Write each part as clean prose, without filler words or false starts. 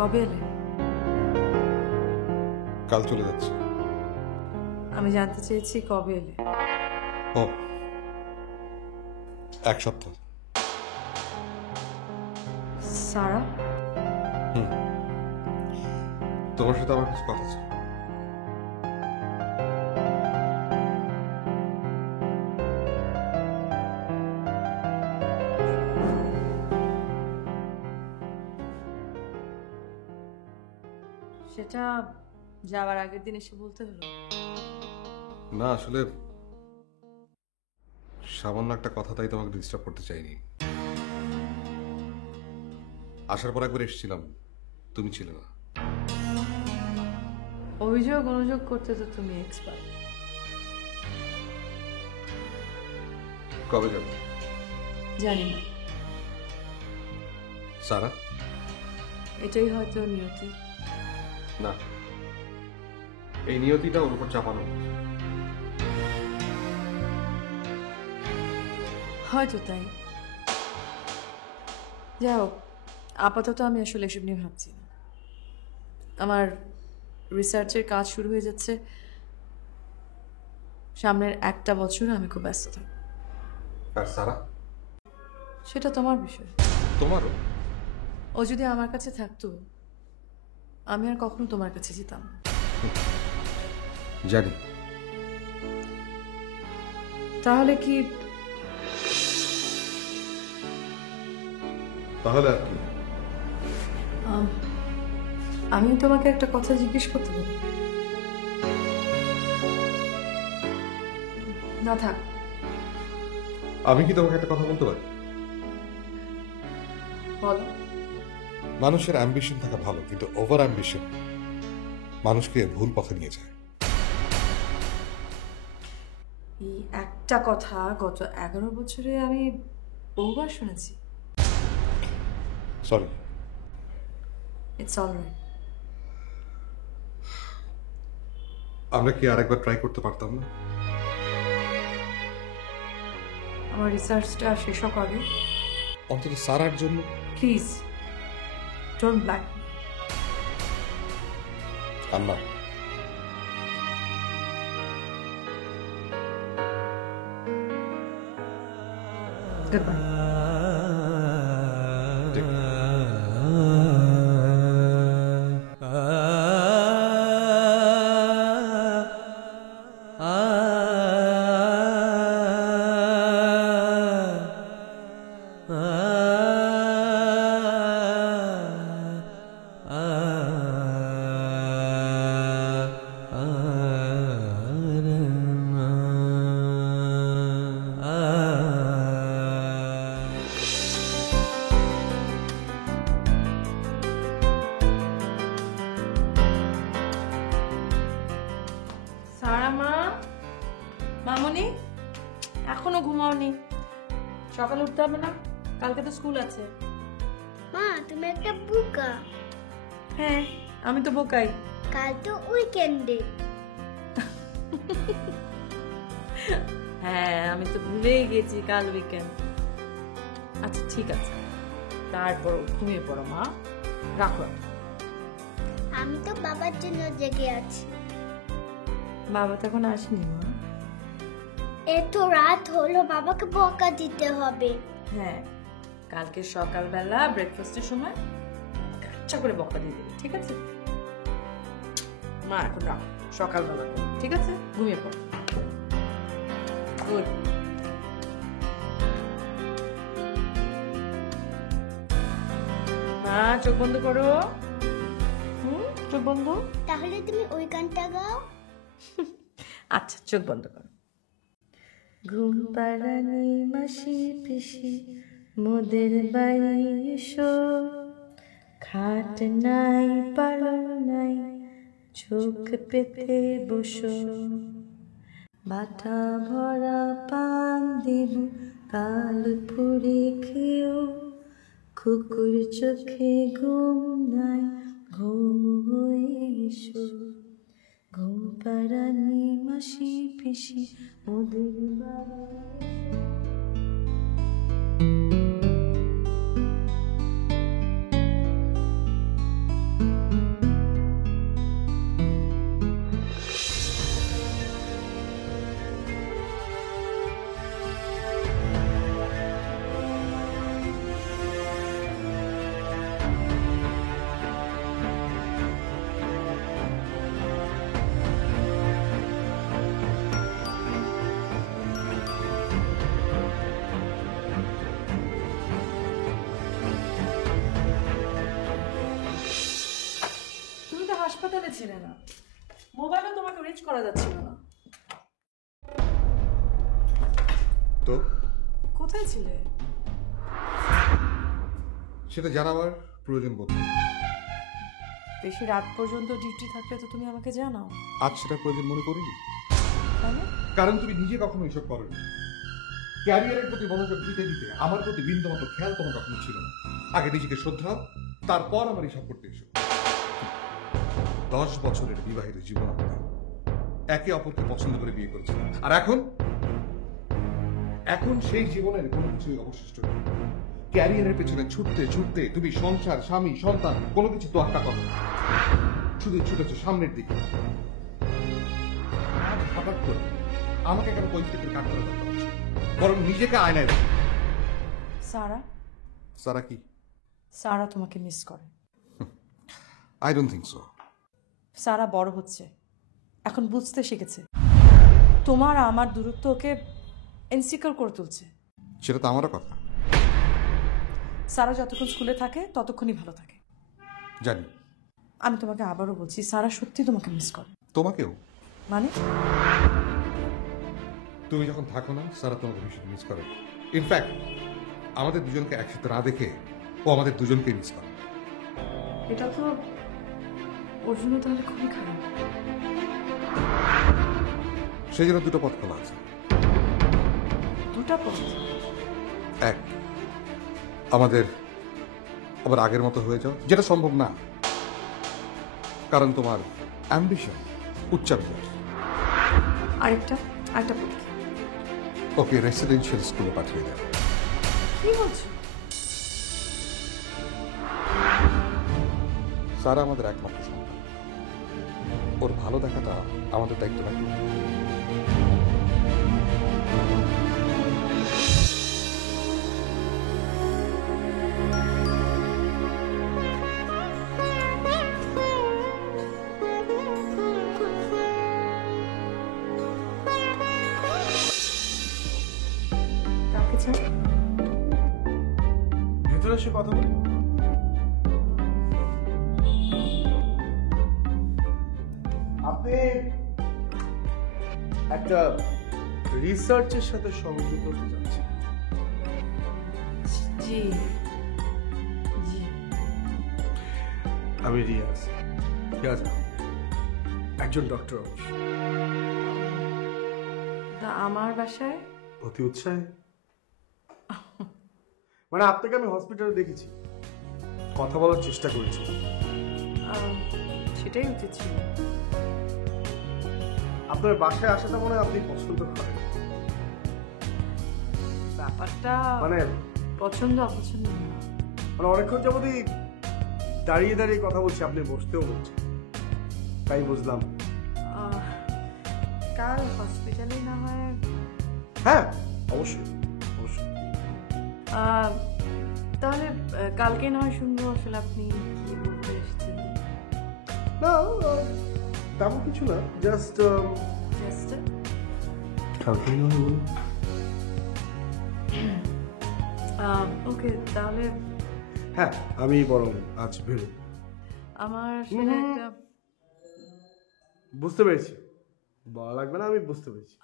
কবে এলে? কাল চলে যাচ্ছে। আমি জানতে চেয়েছি কবে এলে। ও, এক সপ্তাহ। সারা, তোমার সাথে আমার কিছু কথা ছিল। সেটা যাওয়ার আগের দিন এসে বলতে হলো? না, আসলে সামান্য একটা কথা, তাই তোমাকে ডিস্টার্ব করতে চাইনি। আসার পর একবার এসেছিলাম, তুমি ছিলে না। অভিযোগ অনুযোগ করতে তো তুমি এক্সপার্ট। কবে যাবে জানি না, সারা? এটাই হয়তো নিয়তি। না, এই নিয়তিটা ওর উপর চাপানো হয়তো তাই। যাই হোক, আপাতত আমি আসলে এসব নিয়ে ভাবছি না। আমার রিসার্চের কাজ শুরু হয়ে যাচ্ছে। সামনের একটা বছর আমি খুব ব্যস্ত থাকব। আর সারা? সেটা তোমার বিষয়। তোমারও? ও যদি আমার কাছে থাকতো, আমি আর কখনো তোমার কাছে যেতাম না। জানি। তাহলে কি? তাহলে আর কি? আমি তোমাকে একটা কথা জিজ্ঞেস করতে পারি? না থাক। আমি কি তোমাকে একটা কথা বলতে পারি? বলো। মানুষের অ্যাম্বিশন থাকা ভালো, কিন্তু ওভার অ্যাম্বিশন মানুষকে ভুল পথে নিয়ে যায়। এই একটা কথা গত 11 বছরে আমি বহুবার শুনেছি। সরি। It's alright. আমরা কি আরেকবার ট্রাই করতে পারতাম না? আমার রিসার্চটা শেষ হোক আগে। অন্তত সারার জন্য। Please don't black. আম্মা, গুড বাই। সারা মা, মামনি এখনো ঘুমাওনি? সকালে উঠতে হবে না? কালকে তো স্কুল আছে। মা তুমি একটা বোকা। হ্যাঁ, আমি তো বোকাই। কাল তো উইকেন্ডে। হ্যাঁ, আমি তো ভুলেই গেছি কাল উইকেন্ড। আচ্ছা ঠিক আছে, তারপর ঘুমিয়ে পড়ো মা, রাখো। আমি তো বাবার জন্য জেগে আছি। বাবা তো এখন আসেনি মা। এত রাত হলো, বাবাকে বকা দিতে হবে। হ্যাঁ, কালকে সকালবেলা ব্রেকফাস্টের সময় আচ্ছা করে বকা দিয়ে দেবে, ঠিক আছে মা? এখন রাখো, সকালবেলা করো, ঠিক আছে? ঘুমিয়ে পড়ো। গুড। মা চোখ বন্ধ করো। চোখ বন্ধ। তাহলে তুমি ওই গানটা গাও। আচ্ছা চোখ বন্ধ করো। ঘুম পাড়ানি মাসি পিসি মোদের বাড়ি এসো, খাট নাই পালন নাই চোখ পেতে বসো, বাটা ভরা পান দেব কাল পুরি খেও, কুকুর চোখে ঘুম নাই ঘুম হয়ে এসো, ঘুম পাড়ানি মাসি পিসি মোদের বাড়ি। তুমি তো হাসপাতালে ছিলে না, মোবাইলও তোমাকে রিচ করা যাচ্ছিল না, তো কোথায় ছিলে? সেটা জানাবার প্রয়োজন বোধ করি। বেশি রাত পর্যন্ত ডিউটি থাকলে তো তুমি আমাকে জানাও। আজ সেটা প্রয়োজন মনে করিনি, তাই না? কারণ তুমি নিজে কখনো এসব করোনি। ক্যারিয়ারের প্রতি মনোযোগ দিতে দিতে আমার প্রতি বিন্দুমাত্র খেয়াল তোমার কখনো ছিল না। আগে নিজেকে শ্রদ্ধা, তারপর আমার এসব করতে এসো। 10 বছরের বিবাহিত জীবন আমাদের, একে অপরকে পছন্দ করে বিয়ে করেছিলাম, আর এখন সেই জীবনের কোনো কিছুই অবশিষ্ট নেই। ক্যারিয়ারের পেছনে ছুটতে ছুটতে তুমি সংসার, স্বামী, সন্তান কোনো কিছু তোয়াক্কা করো না, শুধু ছুটেছো সামনের দিকে। আজ হঠাৎ করে আমাকে কেন পরিস্থিতির কাজ করে দরকার হচ্ছে? বরং নিজেকে আয়নায় দেখো। সারা কি? সারা তোমাকে মিস করে। I don't think so. Sara বড় হচ্ছে, এখন বুঝতে শিখেছে। তোমার আমার দূরত্ব ওকে ইনসিকিউর করে তুলছে। সেটা তো আমারও কথা। সারা যতক্ষণ স্কুলে থাকে ততক্ষণই ভালো থাকে। জানি। আমি তোমাকে আবারও বলছি, সারা সত্যি তোমাকে মিস করে। তোমাকেও? মানে? তুমি যখন থাকো না, সারা তোমাকে ভীষণ মিস করে। ইনফ্যাক্ট আমাদের দুজনকে একসাথে না দেখে ও আমাদের দুজনকে মিস করে। এটা তো ওর জন্য তাহলে খুবই খারাপ। সেই জন্য দুটো পথ খোলা আছে। দুটা পথ? এক, আমাদের আবার আগের মতো হয়ে যাও, যেটা সম্ভব না, কারণ তোমার অ্যাম্বিশন উচ্চাভিলাষ। আরেকটা পরীক্ষা। ওকে রেসিডেন্সিয়াল স্কুলে পাঠিয়ে দেয়। কি বলছো? সারা আমাদের একমাত্র সন্তান, ওর ভালো দেখাটা আমাদের দায়িত্ব নাকি? বলছেন? ভেতরে এসে কথা বলি। আপনি একটা রিসার্চের সাথে সংযুক্ত হতে যাচ্ছেন। জি জি। আমি রিয়াজ একজন ডক্টর। তা আমার বাসায়? অতি উৎসাহে। মানে আপনাকে আমি হসপিটালে দেখেছি, কথা বলার চেষ্টা করেছি। সেটাই উচিত ছিল। আপনার বাসায় আসাটা মনে হয় আপনি পছন্দ করেন। ব্যাপারটা মানে পছন্দ অপছন্দ না। মানে অনেকক্ষণ যাবতই দাঁড়িয়ে দাঁড়িয়ে কথা বলছি, আপনি বসতেও বলছেন, তাই বুঝলাম। কাল হসপিটালে না হয়? হ্যাঁ অবশ্যই অবশ্যই। তাহলে কালকে না হয় শুনবো আসলে আপনি কি বলতে এসেছেন। না তেমন কিছু না, জাস্ট কালকেই নয় বলুন। ওকে তাহলে হ্যাঁ আমি বরং আজ বেরোব। আমার আসলে একটা বুঝতে পেরেছি, বলা লাগবে না, আমি বুঝতে পেরেছি।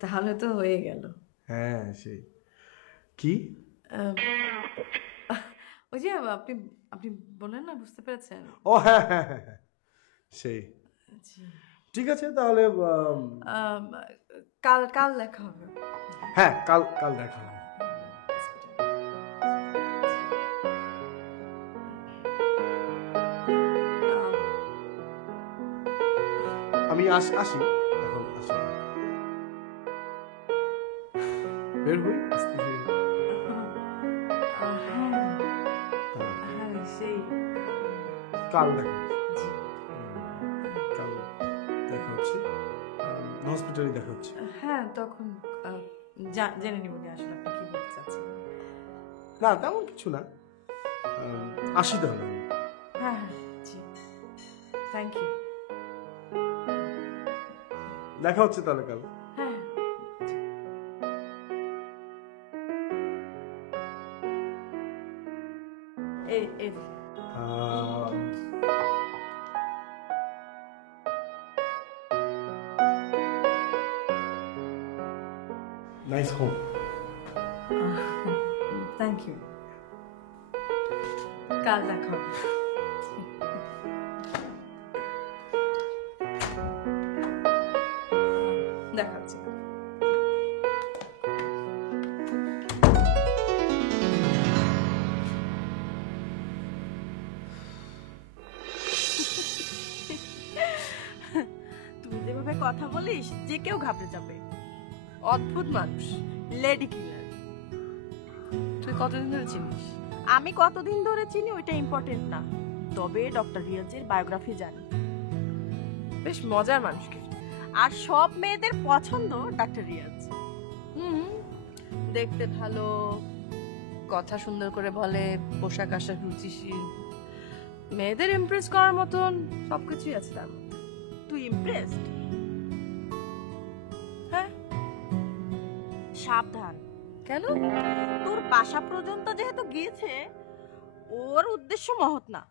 তাহলে তো হয়ে গেল। হ্যাঁ সেই কি ওই যে আপনি আপনি বললেন না, বুঝতে পেরেছেন? ও হ্যাঁ হ্যাঁ হ্যাঁ হ্যাঁ সেই। জি। ঠিক আছে তাহলে কাল কাল দেখা হবে। হ্যাঁ কাল কাল দেখা হবে। আমি আসি এখন, আসি বের হই আস্তে ধীরে। হ্যাঁ সেই কাল দেখা হচ্ছে। জি। কাল দেখা হচ্ছে, হসপিটালে দেখা হচ্ছে। হ্যাঁ তখন জেনে নিব আসলে আপনি কি বলতে চাচ্ছেন। না তেমন কিছু না, আসি তাহলে। হ্যাঁ হ্যাঁ জি, থ্যাংক ইউ। দেখা হচ্ছে তাহলে কাল। হ্যাঁ এই এই নাইস হোম। Thank you. কাল দেখা হবে। দেখা হচ্ছে। তুই যেভাবে কথা বলিস যে কেউ ঘাবড়ে যাবে। অদ্ভুত মানুষ, লেডি কিলার। তুই কতদিন ধরে চিনিস? আমি কতদিন ধরে চিনি ওইটা ইম্পর্টেন্ট না, তবে ডক্টর রিয়াজের বায়োগ্রাফি জানি। বেশ মজার মানুষ কি। আর সব মেয়েদের পছন্দ ডক্টর রিয়াজ। হুম, দেখতে ভালো, কথা সুন্দর করে বলে, পোশাক আশাক রুচিশীল, মেয়েদের ইমপ্রেস করার মতন সবকিছুই আছে তার মধ্যে। তুই ইমপ্রেসড? হ্যাঁ। সাবধান, কেন? তোর বাসা পর্যন্ত যেহেতু গিয়েছে, ওর উদ্দেশ্য মহৎ না।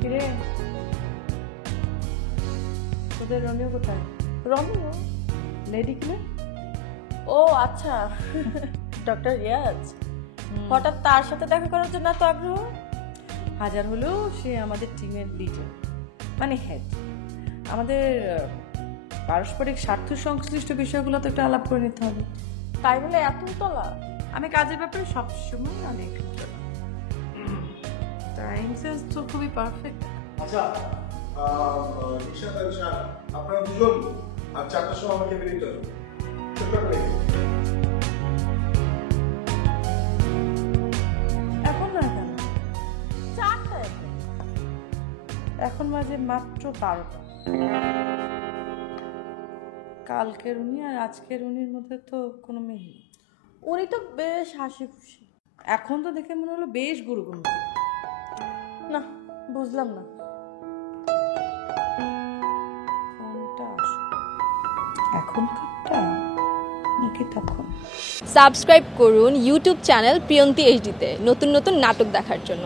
কিরে, তোদের রমিও কোথায়? রমিও? Lady killer? ও আচ্ছা, ডক্টর রিয়াজ। হঠাৎ তার সাথে দেখা করার জন্য এত আগ্রহ? হাজার হলেও সে আমাদের টিমের লিডার, মানে হেড। আমাদের পারস্পরিক স্বার্থ সংশ্লিষ্ট বিষয়গুলো তো একটু আলাপ করে নিতে হবে। তাই বলে এত তলা? আমি কাজের ব্যাপারে সবসময় অনেক টাইম সেন্স তো খুবই পারফেক্ট। আচ্ছা নিশাদ আর শাহ, আপনারা দুজন আর 4টার সময় আমাকে বেরিয়ে যাবেন। এখন না কেন? 4টায়? এখন মাঝে মাত্র 12টা। কালকের উনি আর আজকের উনির মধ্যে তো কোনো মিল নেই। উনি তো বেশ হাসি খুশি। এখন তো দেখে মনে হলো বেশ গুরুগম্ভীর। না, বুঝলাম না। এখনকারটা নাকি তখন? সাবস্ক্রাইব করুন ইউটিউব চ্যানেল প্রিয়ন্তী এইচডিতে নতুন নতুন নাটক দেখার জন্য।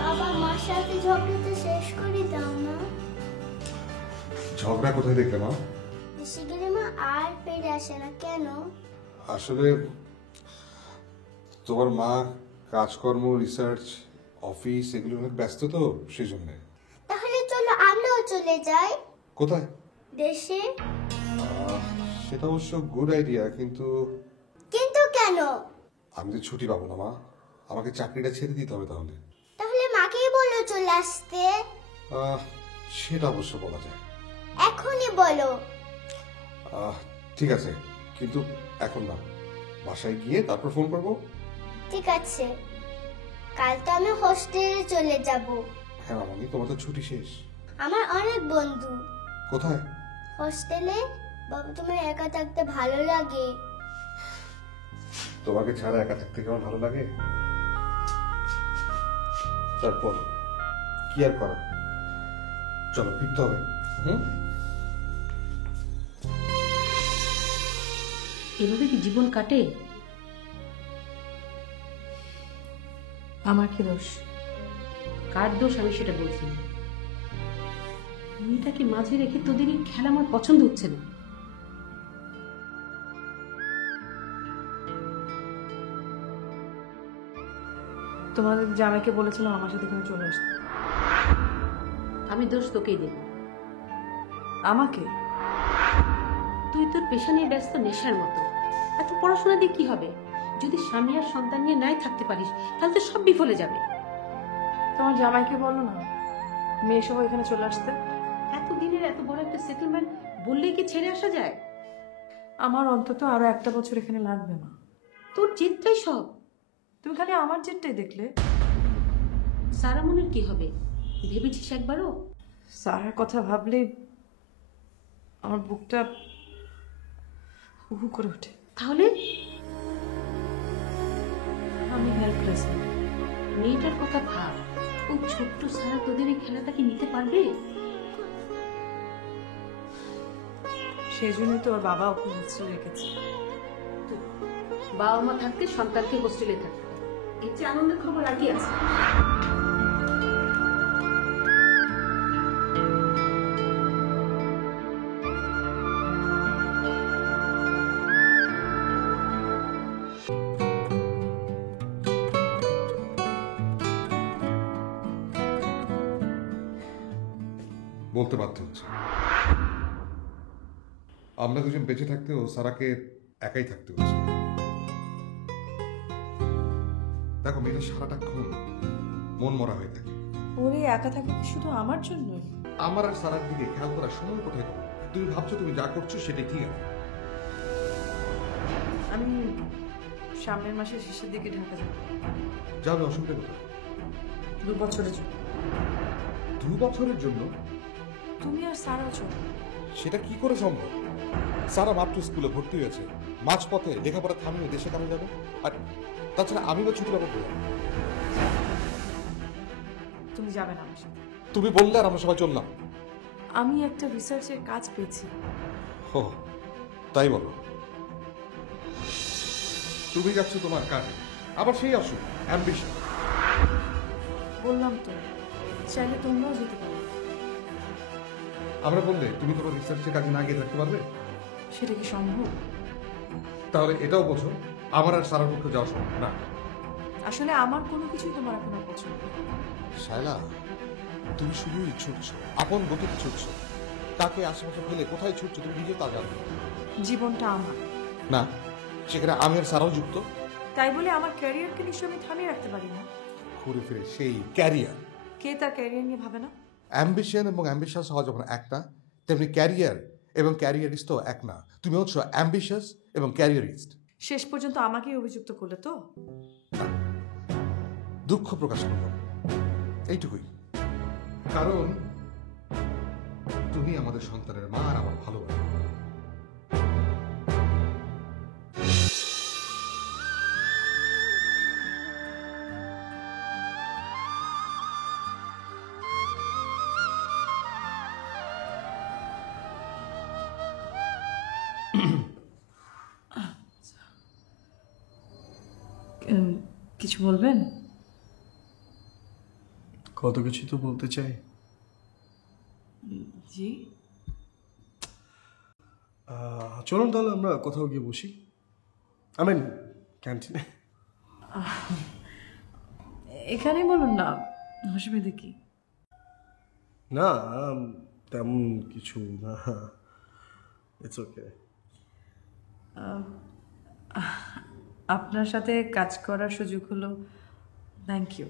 বাবা মার সাথে ঝগড়াটা শেষ করে দাও না। ঝগড়া কোথায় দেখলে মা? শিগগিরই মা আর পেরে আসে না কেন? আসলে তোমার মা কাজকর্ম, রিসার্চ, অফিস এগুলো অনেক ব্যস্ত তো, সেই জন্যে। তাহলে চলো আমরাও চলে যাই কোথায়? দেশে। সেটা অবশ্য গুড আইডিয়া, কিন্তু কিন্তু কেন? আমি তো ছুটি পাবো না মা, আমাকে চাকরিটা ছেড়ে দিতে হবে তাহলে। তাহলে মাকেই বলো চলে আসতে। সেটা অবশ্য বলা যায়। এখনই বলো। ঠিক আছে, কিন্তু এখন না, বাসায় গিয়ে তারপর ফোন করবো। ঠিক আছে, কাল তো আমি হোস্টেলে চলে যাব। হ্যাঁ মামনি, তোমার তো ছুটি শেষ। আমার অনেক বন্ধু। কোথায়? হোস্টেলে। বাবা তোমার একা থাকতে ভালো লাগে? তোমাকে ছাড়া একা থাকতে কেমন ভালো লাগে। তারপর কি আর করা, চলো ফিরতে হবে। এভাবে কি জীবন কাটে? আমার কি দোষ? কার দোষ আমি সেটা বলছি না। মেয়েটাকে মাঝে রেখে তোদের এই খেলা আমার পছন্দ হচ্ছে না। তোমাদের জামাইকে বলেছিলাম আমার সাথে এখানে চলে আসতে। আমি দোষ তোকেই দেব। আমাকে? তুই তোর পেশা নিয়ে ব্যস্ত নেশার মতো। এত পড়াশোনা দিয়ে কি হবে? যদি স্বামী আর সন্তান নিয়ে নাই থাকতে পারিস তাহলে তো সব বিফলে যাবে। তোমার জামাইকে বলো না মেয়ে সহ এখানে চলে আসতে। এতদিনের এত বড় একটা সেটেলমেন্ট বললেই কি ছেড়ে আসা যায়? আমার অন্তত আরো একটা বছর এখানে লাগবে না। তোর জেদটাই সব। তুমি খালি আমার জেদটাই দেখলে। সারা মনের কি হবে ভেবেছিস একবারও? সারার কথা ভাবলে আমার বুকটা হু করে ওঠে। তাহলে আমি হেল্পলেস। মেয়েটার কথা ভাব। ও ছোট্ট সারা তোদের এই খেলাটা কি নিতে পারবে? সেই জন্যই তো ওর বাবা ওকে হোস্টেলে রেখেছে। বাবা মা থাকতে সন্তানকে হোস্টেলে থাকতে, এর চেয়ে আনন্দের খবর আর কি আছে? বলতে বাধ্য হচ্ছে, আমরা দুজন বেঁচে থাকতেও সারাকে একাই থাকতে হচ্ছে। দেখো, মেয়েটা সারাটাক্ষণ মন মরা হয়ে থাকে। ওরে একা থাকে কি শুধু আমার জন্যই? আমার আর সারার দিকে খেয়াল করার সময় কোথায় পাবো? তুমি ভাবছো তুমি যা করছো সেটাই ঠিক আছে। আমি সামনের মাসের শেষের দিকে ঢাকা যাব। যাবে, অসুবিধা কোথায়? 2 বছরের জন্য। 2 বছরের জন্য? তুমি আর সারা চলো। সেটা কি করে সম্ভব? সারা মাত্র স্কুলে ভর্তি হয়েছে, মাঝপথে লেখাপড়া থামিয়ে দেশে কেন যাবে? আর তাছাড়া আমি বা ছুটি পাবো কোথায়? তুমি যাবে না আমার সাথে। তুমি বললে আর আমরা সবাই চললাম। আমি একটা রিসার্চের কাজ পেয়েছি। ও তাই বলো? তুমি যাচ্ছ তোমার কাজে, আবার সেই অসুখ অ্যাম্বিশন। বললাম তো, চাইলে তোমরাও যেতে পারো। আমরা বললে তুমি তোমার রিসার্চের কাজে না গিয়ে থাকতে পারবে? সেটা কি সম্ভব? তাহলে এটাও বোঝো আমার আর সারার পক্ষে যাওয়া সম্ভব না। আসলে আমার কোনো কিছুই তোমার এখন আর পছন্দ না। শায়লা, তুমি শুধুই ছুটছো, আপন গতিতে ছুটছো। তাকে আশেপাশে ফেলে কোথায় ছুটছো তুমি নিজে তা জানো। জীবনটা আমার না, সেখানে আমি আর সারাও যুক্ত। তাই বলে আমার ক্যারিয়ারকে নিশ্চয় আমি থামিয়ে রাখতে পারি না। ঘুরে ফিরে সেই ক্যারিয়ার। কে তার ক্যারিয়ার নিয়ে ভাবে না? অ্যাম্বিশন এবং অ্যাম্বিশাস হওয়া যখন এক না, তেমনি ক্যারিয়ার এবং ক্যারিয়ারিস্টও এক না। তুমি হচ্ছ অ্যাম্বিশাস এবং ক্যারিয়ারিস্ট। শেষ পর্যন্ত আমাকেই অভিযুক্ত করলে তো? দুঃখ প্রকাশ করলাম, এইটুকুই। কারণ তুমি আমাদের সন্তানের মা আর আমার ভালোবাসা। কিছু বলবেন? কত কিছু তো বলতে চাই। জি। চলুন তাহলে আমরা কোথাও গিয়ে বসি, আই মিন ক্যান্টিনে। এখানেই বলুন না, অসুবিধা কি? না তেমন কিছু না, ইটস ওকে। আপনার সাথে কাজ করার সুযোগ হলো, থ্যাংক ইউ।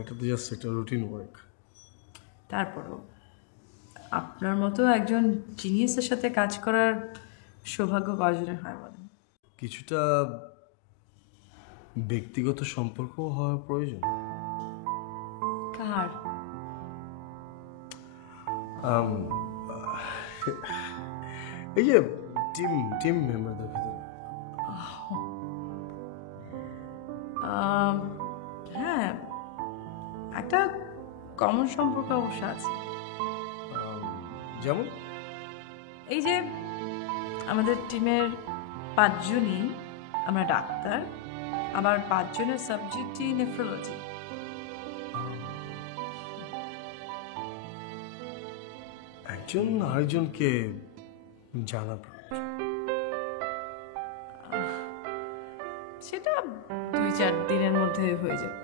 এটা তো জাস্ট একটা রুটিন ওয়ার্ক। তারপরও আপনার মতো একজন জিনিয়াসের সাথে কাজ করার সৌভাগ্য কয়জনের হয় বলেন? কিছুটা ব্যক্তিগত সম্পর্ক হওয়া প্রয়োজন। কার? এই যে টিম মেম্বারদের ভিতরে। হ্যাঁ, একটা কমন সম্পর্ক অবশ্য আছে। যেমন এই যে আমাদের টিমের 5 জনই আমরা ডাক্তার, আবার 5 জনের সাবজেক্টই নেফ্রোলজি। একজন আরেকজনকে জানা প্রয়োজন। সেটা 2-4 দিনের মধ্যে হয়ে যাবে।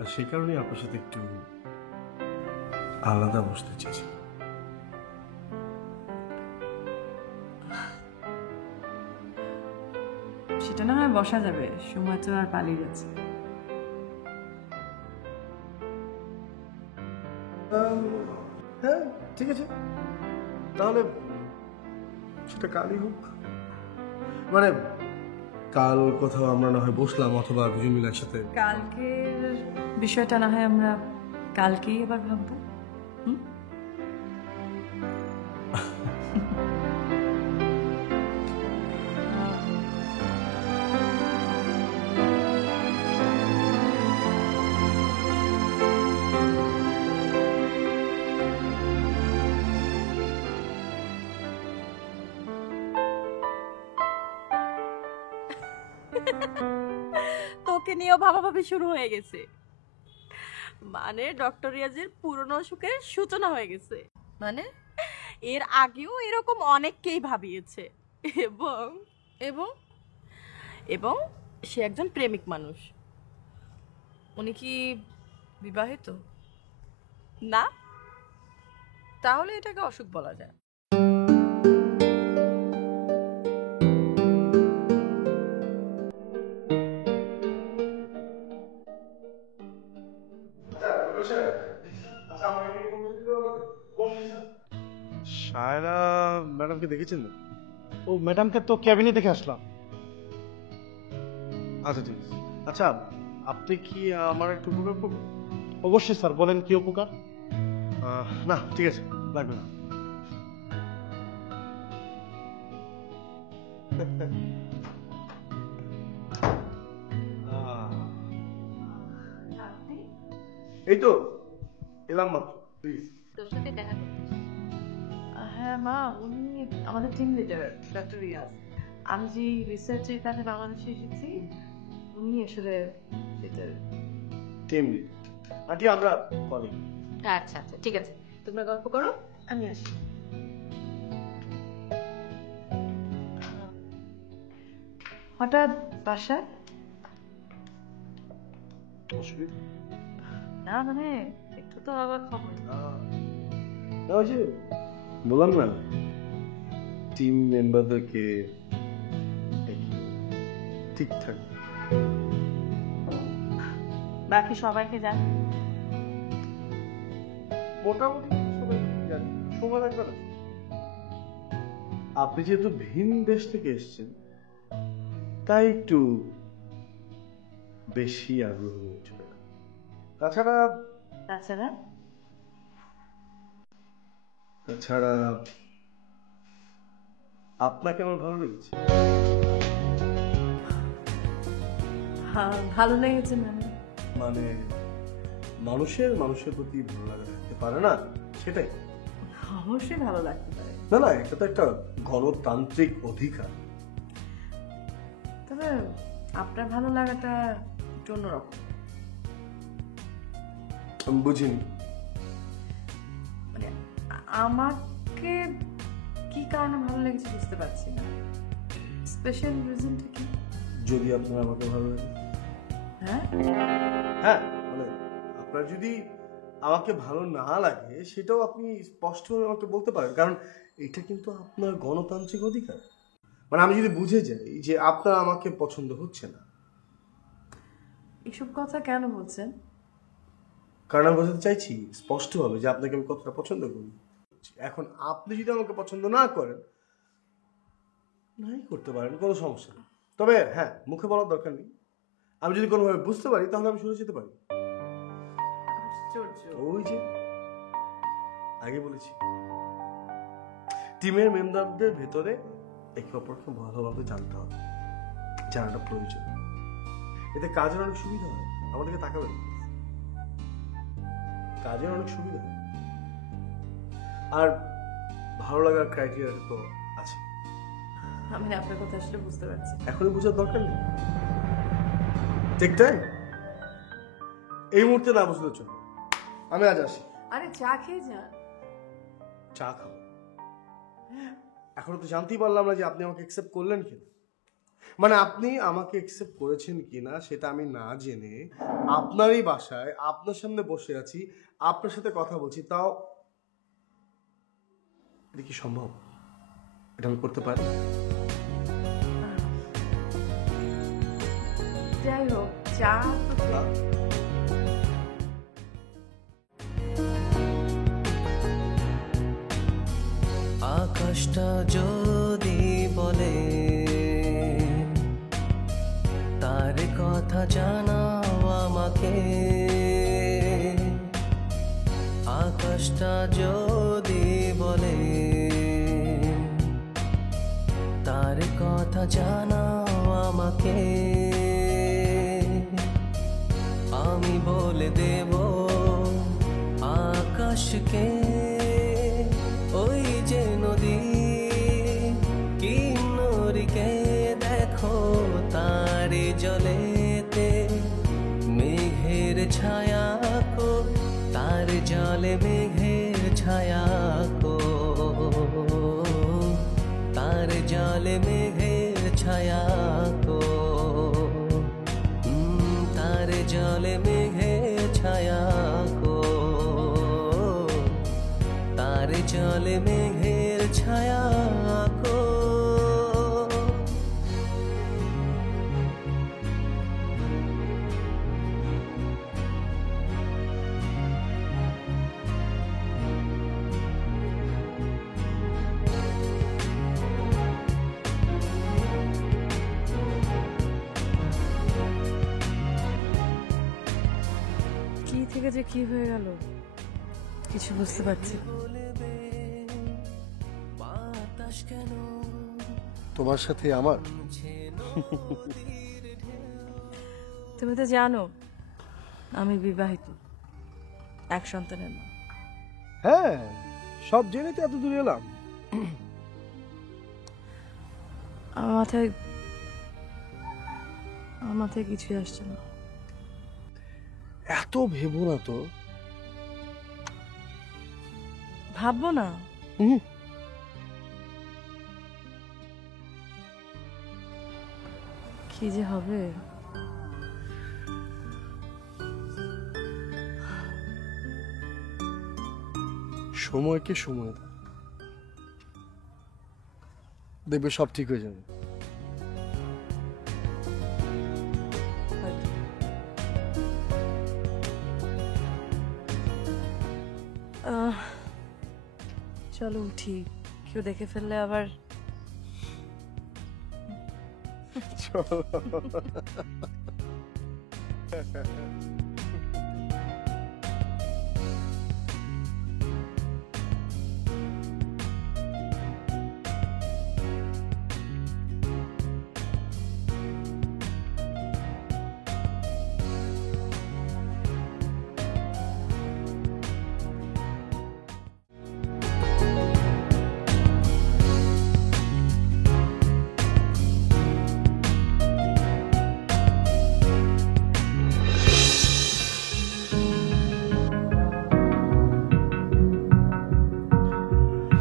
আর সেই কারণে আপনার সাথে একটু আলাদা বসতে চেয়েছি। সেটা না হয় বসা যাবে, সময় তো আর পালিয়ে যাচ্ছে। হ্যাঁ ঠিক আছে, তাহলে সেটা কালই হোক। মানে কাল কোথাও আমরা না হয় বসলাম, অথবা দুজন মিলে একসাথে। কালকের বিষয়টা না হয় আমরা কালকেই আবার ভাববো। তোকে নিয়েও ভাবাভাবি শুরু হয়ে গেছে, মানে ডক্টর রিয়াজের পুরনো সুখের সূচনা হয়ে গেছে। মানে এর আগেও এরকম অনেককেই ভাবিয়েছে, এবং এবং এবং সে একজন প্রেমিক মানুষ। উনি কি বিবাহিত? না, তাহলে এটাকে অসুখ বলা যায়। সায়রা ম্যাডামকে দেখেছেন? ও ম্যাডামকে তো ক্যাবিনে দেখে আসলাম। আচ্ছা ঠিক আছে। আচ্ছা আপনি কি আমার একটু উপকার করবেন? অবশ্যই স্যার, বলেন কি উপকার? না ঠিক আছে, লাগবে না। এই তো এলাম মাত্র, প্লিজ। তোর সাথে দেখা করতে। হ্যাঁ মা, উনি আমাদের টিম লিডার ডক্টর রিয়াজ। আমি যে রিসার্চের কাছে বাংলাদেশে এসেছি, উনি আসলে লিডার। Team lead. আন্টি আমরা কলিগ। আচ্ছা আচ্ছা ঠিক আছে, তোমরা গল্প করো, আমি আসি। হঠাৎ বাসায়? অসুবিধা না মানে একটু তো অবাক খবর। না, ওই যে বললাম না, টিম মেম্বারদেরকে ঠিকঠাক। বাকি সবাইকে জান? মোটামুটি সবাই জানি, সময় লাগবে না। আপনি যেহেতু ভিন দেশ থেকে এসেছেন, তাই একটু বেশি আগ্রহ নিয়ে চলে গেল। তাছাড়া তাছাড়া তাছাড়া আপনাকে আমার ভালো লেগেছে। ভালো লেগেছে মানে মানে মানুষের প্রতি ভালো লাগা থাকতে পারে না, সেটাই। অবশ্যই ভালো লাগতে পারে, না না, এটা তো একটা গণতান্ত্রিক অধিকার। তবে আপনার ভালো লাগাটা একটু অন্যরকম। আমি বুঝিনি। মানে আমাকে কি কারণে ভালো লেগেছে বুঝতে পারছি না, স্পেশাল রিজনটা কি? যদি আপনার আমাকে ভালো লাগে। হ্যাঁ হ্যাঁ, মানে আপনার যদি আমাকে ভালো না লাগে সেটাও আপনি স্পষ্টভাবে আমাকে বলতে পারেন, কারণ এটা কিন্তু আপনার গণতান্ত্রিক অধিকার। মানে আমি যদি বুঝে যাই যে আপনার আমাকে পছন্দ হচ্ছে না। এসব কথা কেন বলছেন? কারণ আমি বোঝাতে চাইছি স্পষ্টভাবে যে আপনাকে আমি কতটা পছন্দ করি। এখন আপনি যদি আমাকে পছন্দ না করেন, নাই করতে পারেন, কোনো সমস্যা নেই। তবে হ্যাঁ, মুখে বলার দরকার নেই। আমি যদি কোনোভাবে বুঝতে পারি তাহলে আমি সরে যেতে পারি। আশ্চর্য। ওই যে আগে বলেছি, টিমের মেম্বারদের ভেতরে একে অপরকে ভালোভাবে জানতে হবে, জানাটা প্রয়োজন। এতে কাজের অনেক সুবিধা হয়। আমাদেরকে তাকাবেন, কাজের অনেক সুবিধা হয়। আর ভালো লাগার ক্রাইটেরিয়া তো আছে। আমি আপনার কথা আসলে বুঝতে পারছি। এখনই বোঝার দরকার নেই, ঠিক টাইম। এই মুহূর্তে না বুঝলে চলো, আমি আজ আসি। আরে চা খেয়ে যান। চা খাবো? এখনো তো জানতেই পারলাম না যে আপনি আমাকে অ্যাকসেপ্ট করলেন কিনা। মানে আপনি আমাকে অ্যাকসেপ্ট করেছেন কিনা সেটা আমি না জেনে আপনারই বাসায় আপনার সামনে বসে আছি, আপনার সাথে কথা বলছি, তাও এটা কি সম্ভব? এটা আমি করতে পারি? যাই হোক, চা তো না। আকাশটা যদি বলে তার কথা জানাও আমাকে, আকাশটা যদি বলে তার কথা জানাও আমাকে, আমি বলে দেব আকাশকে ওই যে নদী কিন্নরীকে দেখো তারে জলেতে মেঘের ছায়া কো, তার জলে মেঘের ছায়া কো, তার জলে মেঘের ছায়া কো, তার জলে মেঘের ছায়া কো, তার জলে মেঘের ছায়া কো। কি থেকে যে কি হয়ে গেল কিছু বুঝতে পারছি না। তোমার সাথে আমার? তুমি তো জানো আমি বিবাহিত, এক সন্তানের মা। হ্যাঁ, সব জেনে তো এত দূরে এলাম। আমার মাথায় কিছুই আসছে না। এত ভেবো না তো। ভাববো না? কি যে হবে। সময়কে সময় দাও, দেখবে সব ঠিক হয়ে যাবে। চলো উঠি, কেউ দেখে ফেললে আবার।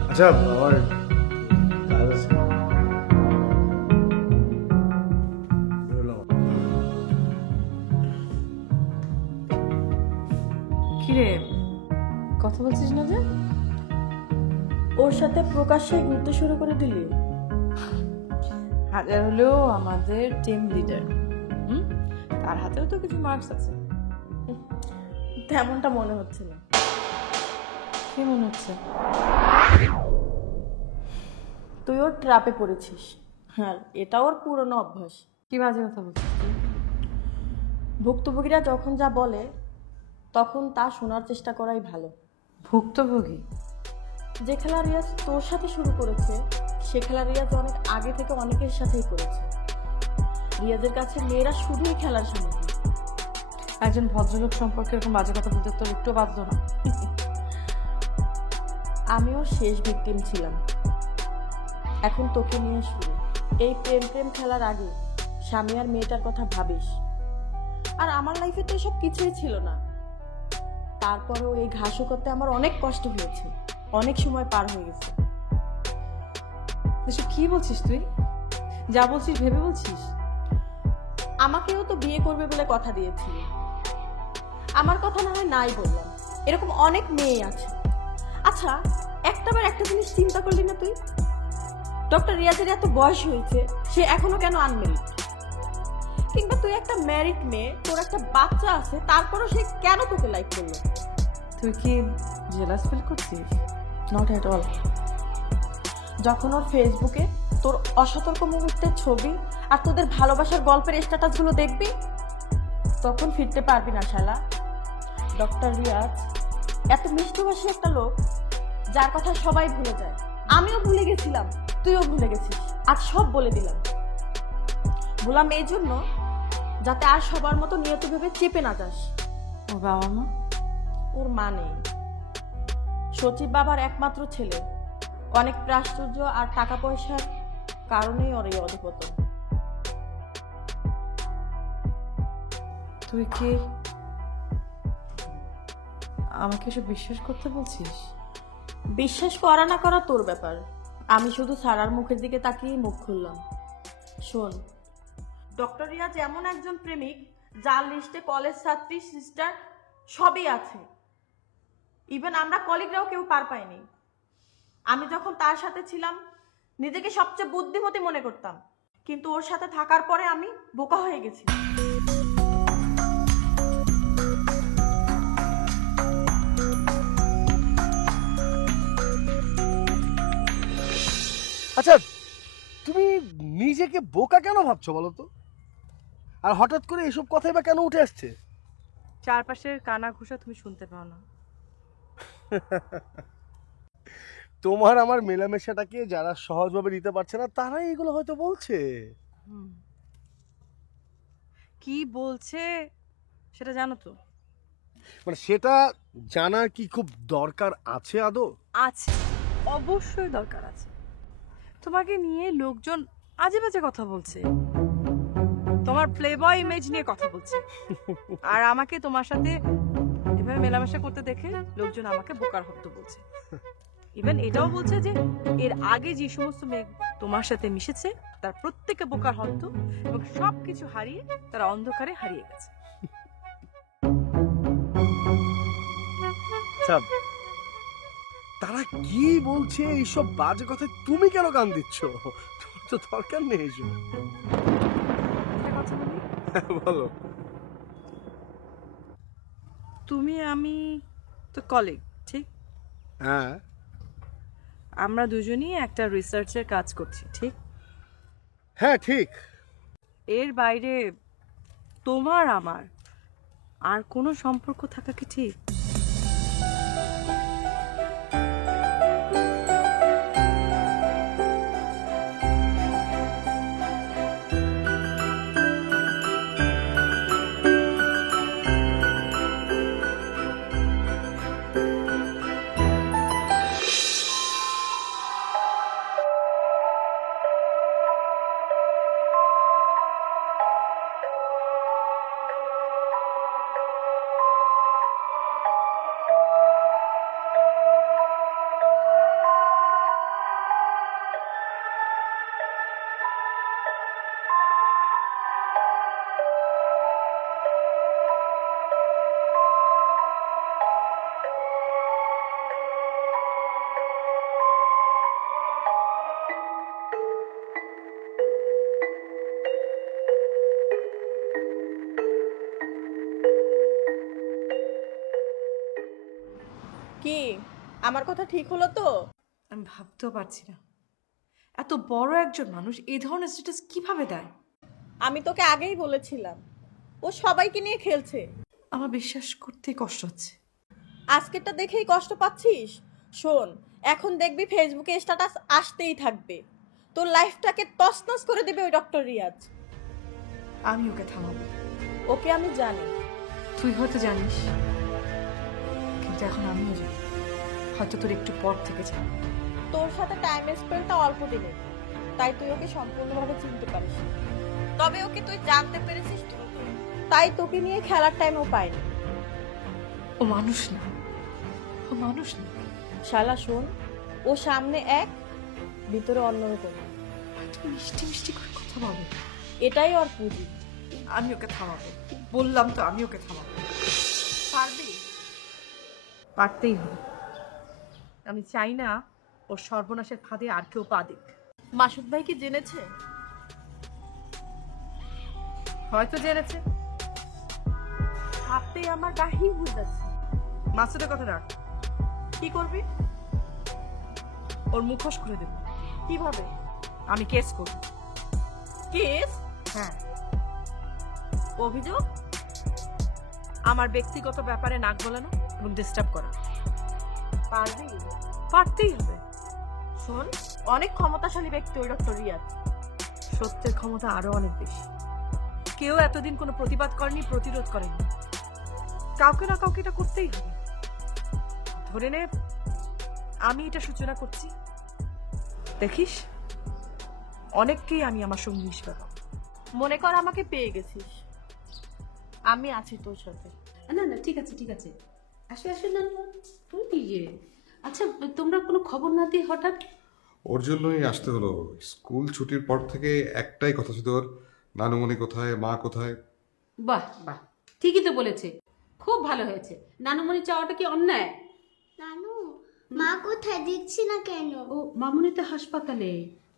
আচ্ছা আমার কাজ আছে। কিরে কথা বলছিস না যে? ওর সাথে প্রকাশ্যে ঘুরতে শুরু করে দিলি? হাজার হলেও আমাদের টিম লিডার, তার হাতেও তো কিছু মার্কস আছে। তেমনটা মনে হচ্ছে না। কি মনে হচ্ছে? তুই ওর ট্র্যাপে পড়েছিস। হ্যাঁ, এটা ওর পুরনো অভ্যাস। কি বাজে কথা বলছিস তুই? ভুক্তভোগীরা যখন যা বলে তখন তা শোনার চেষ্টা করাই ভালো। ভুক্তভোগী? যে খেলা রিয়াজ তোর সাথে শুরু করেছে সে খেলা রিয়াজ অনেক আগে থেকে অনেকের সাথেই করেছে। রিয়াজের কাছে মেয়েরা শুধুই খেলার সামগ্রী। একজন ভদ্রলোক সম্পর্কে এরকম বাজে কথা বলতে তোর একটু বাধ্য না? আমিও শেষ ভিকটিম ছিলাম, এখন তোকে নিয়ে শুরু। এই প্রেম প্রেম খেলার আগে স্বামী আর মেয়েটার কথা ভাবিস। আর আমার লাইফে তো এসব কিছুই ছিল না, তারপরেও এই ঘাসও করতে আমার অনেক কষ্ট হয়েছে, অনেক সময় পার হয়ে গেছে। এসব কি বলছিস তুই? যা বলছিস ভেবে বলছিস? আমাকেও তো বিয়ে করবে বলে কথা দিয়েছিল। আমার কথা না হয় নাই বললাম, এরকম অনেক মেয়ে আছে। আচ্ছা, একটাবার একটা জিনিস চিন্তা করলি না তুই? ডক্টর রিয়াজের এত বয়স হয়েছে, সে এখনো কেন আনমেরিড? কিংবা তুই একটা ম্যারিড মেয়ে, তোর একটা বাচ্চা আছে, তারপরও সে কেন তোকে লাইক করলো? তুই কি জেলাস ফিল করছিস? Not at all. যখন ওর ফেসবুকে তোর অসতর্ক মুহূর্তের ছবি আর তোদের ভালোবাসার গল্পের স্ট্যাটাসগুলো দেখবি, তখন ফিরতে পারবি না শালা। ডক্টর রিয়াজ এত মিষ্টভাষী একটা লোক, যার কথা সবাই ভুলে যায়। আমিও ভুলে গেছিলাম, তুইও ভুলে গেছিস। আজ সব বলে দিলাম। বললাম এই জন্য যাতে আর সবার মতো নিয়ত ভেবে চেপে না যাস। ওর বাবা মা? ওর মা নেই। সচিব বাবার একমাত্র ছেলে। অনেক প্রাচুর্য আর টাকা পয়সার কারণেই ওর এই অধপতন। তুই কি আমাকে এসব বিশ্বাস করতে বলছিস? বিশ্বাস করা না করা তোর ব্যাপার। আমি শুধু সারার মুখের দিকে তাকিয়ে মুখ খুললাম। শোন, ডক্টর রিয়াজ এমন একজন প্রেমিক যার লিস্টে কলেজ ছাত্রী, সিস্টার সবই আছে। ইভেন আমরা কলিগরাও কেউ পার পাইনি। আমি যখন তার সাথে ছিলাম নিজেকে সবচেয়ে বুদ্ধিমতী মনে করতাম, কিন্তু ওর সাথে থাকার পরে আমি বোকা হয়ে গেছি। আচ্ছা, তুমি নিজেকে বোকা কেন ভাবছো বলো তো? আর হঠাৎ করে এসব কথাই বা কেন উঠে আসছে? চারপাশের কানা ঘুষা তুমি শুনতে পাও না? তোমার আমার মেলামেশাটাকে যারা সহজভাবে নিতে পারছে না তারাই এগুলো হয়তো বলছে। কি বলছে সেটা জানো তো? মানে সেটা জানার কি খুব দরকার আছে আদৌ? আছে, অবশ্যই দরকার আছে। তোমাকে নিয়ে লোকজন আজে বাজে কথা বলছে, তোমার প্লেবয় ইমেজ নিয়ে কথা বলছে, আর আমাকে তোমার সাথে এভাবে মেলামেশা করতে দেখে লোকজন আমাকে বোকার হত্যা বলছে। ইভেন এটাও বলছে যে এর আগে যে সমস্ত মেয়ে তোমার সাথে মিশেছে তার প্রত্যেকে বোকার হত্যা এবং সবকিছু হারিয়ে তারা অন্ধকারে হারিয়ে গেছে। তারা কি বলছে এইসব বাজে কথায় তুমি কেন কান দিচ্ছ? তোমার তো দরকার নেই এসব। কথা বলি, বলো। তুমি আমি তো কলিগ, ঠিক? হ্যাঁ, আমরা দুজনই একটা রিসার্চের কাজ করছি, ঠিক? হ্যাঁ ঠিক। এর বাইরে তোমার আমার আর কোনো সম্পর্ক থাকা কি ঠিক? কি আমার কথা ঠিক হলো তো? আমি ভাবতেও পারছি না এত বড় একজন মানুষ এই ধরনের স্ট্যাটাস কিভাবে দেয়। আমি তোকে আগেই বলেছিলাম ও সবাইকে নিয়ে খেলছে। আমার বিশ্বাস করতে কষ্ট হচ্ছে। আজকেরটা দেখেই কষ্ট পাচ্ছিস? শোন, এখন দেখবি ফেসবুকে স্ট্যাটাস আসতেই থাকবে, তোর লাইফটাকে তছনছ করে দেবে ওই ডক্টর রিয়াজ। আমি ওকে থামাবো। ওকে আমি জানি। তুই হয়তো জানিস, কিন্তু এখন আমিও জানি, হয়তো তোর একটু পর থেকে জানি। তোর সাথে টাইম স্পেন্ডটা অল্প দিনে, তাই তুই ওকে সম্পূর্ণভাবে চিনতে পারিস। তবে ওকে তুই জানতে পেরেছিস ঠিকই, তাই তোকে নিয়ে খেলার টাইমও পাইনি। ও মানুষ না, ও মানুষ না। শালা শোন, ও সামনে এক, ভিতরে অন্যরকম। তুমি মিষ্টি মিষ্টি করে কথা বলো। এটাই ওর পুঁজি। আমি ওকে থামাবো, বললাম তো আমি ওকে থামাবো। পারবি? পারতেই হবে। আমি চাই না ওর সর্বনাশের ফাঁদে আর কেউ পা দিক। মাসুদ ভাই কি জেনেছে? হয়তো জেনেছে। ভাবতেই আমার গাহি হয়ে যাচ্ছে। মাসুদের কথা রাখ। কি করবি? ওর মুখোশ খুলে দেব। কিভাবে? আমি কেস করব। কেস? হ্যাঁ। অভিযোগ? আমার ব্যক্তিগত ব্যাপারে নাক গলানো এবং ডিস্টার্ব করা। পারবি? পারতেই হবে। শোন, অনেক ক্ষমতাশালী ব্যক্তি ওই ডক্টর রিয়াজ। সত্যের ক্ষমতা আরো অনেক বেশি। কেউ এতদিন কোনো প্রতিবাদ করেনি, প্রতিরোধ করেনি। কাউকে না কাউকে এটা করতেই হবে। ধরে নে আমি এটা সূচনা করছি, দেখিস অনেককেই আমি আমার সঙ্গী হিসেবে পাবো। মনে কর আমাকে পেয়ে গেছিস, আমি আছি তোর সাথে। না না, ঠিক আছে ঠিক আছে, আসো আসো। না না, তুমি কি যে, আচ্ছা তোমরা কোনো খবর না দিয়ে হঠাৎ? ওর জন্যই আসতে হলো। স্কুল ছুটির পর থেকে একটাই কথা ছিল ওর, নানুমণি কোথায়, মা কোথায়। বাহ বাহ, ঠিকই তো বলেছে, খুব ভালো হয়েছে। নানুমণি চাওয়াটা কি অন্যায়? নানু, মা কোথায় দেখছি না কেন? ও মামুনি তো হাসপাতালে।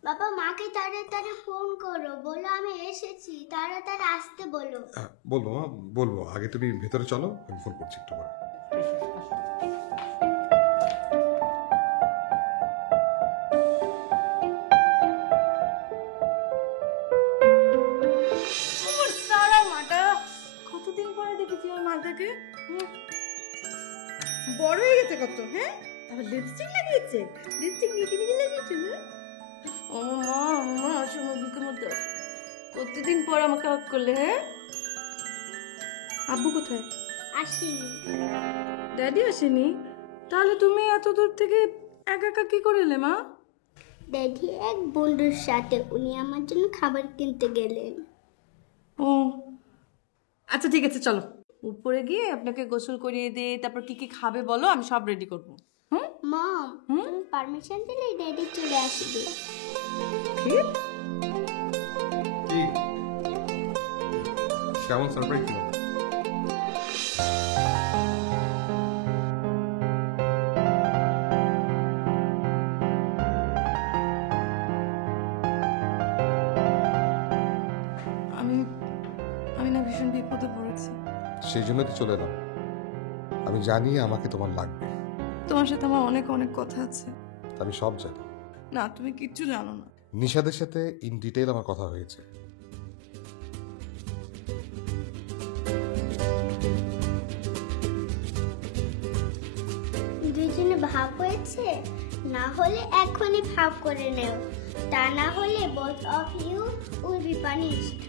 বাবা, মাকে তাড়াতাড়ি ফোন করো, বলো আমি এসেছি, তাড়াতাড়ি আসতে বলো। বলবো মা, বলবো। আগে তুমি ভেতরে চলো, আমি ফোন করছি একটু পরে। আমার সারা মাটা, কতদিন পরে দেখেছি আমার মাটাকে। বড় হয়ে গেছে কত। হ্যাঁ, আবার লিপস্টিক লাগিয়েছে। লিপস্টিক নিচে নিচে লাগিয়েছে না? ও মা, মা সমুদ্রের মতো কতদিন পর আমাকে হাত করলে। হ্যাঁ, আব্বু কোথায়? আসিনি। ড্যাডি আসেনি? তাহলে তুমি এত দূর থেকে একা একা কি করে এলে মা? ড্যাডি এক বন্ধুর সাথে, উনি আমার জন্য খাবার কিনতে গেলেন। ও আচ্ছা, ঠিক আছে, চলো উপরে গিয়ে আপনাকে গোসল করিয়ে দে, তারপর কি কি খাবে বলো, আমি সব রেডি করবো। হুম মম, তুমি পারমিশন দিলে ড্যাডি চলে আসবে। কি? কেমন সারপ্রাইজ দিল? আমি না ভীষণ বিপদে পড়েছি। সেই জন্য তো চলে এলাম। আমি জানি আমাকে তোমার লাগবে। তোমার সাথে আমার অনেক অনেক কথা আছে। আমি সব জানি। না, তুমি কিচ্ছু জানো না। নিশাদের সাথে ইন ডিটেইল আমার কথা হয়েছে। ভাব হয়েছে? না হলে এখনই ভাব করে নেও, তা না হলে both of you will be punished.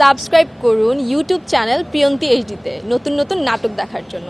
Subscribe করুন ইউটিউব চ্যানেল প্রিয়ন্তী এইচডিতে নতুন নতুন নাটক দেখার জন্য।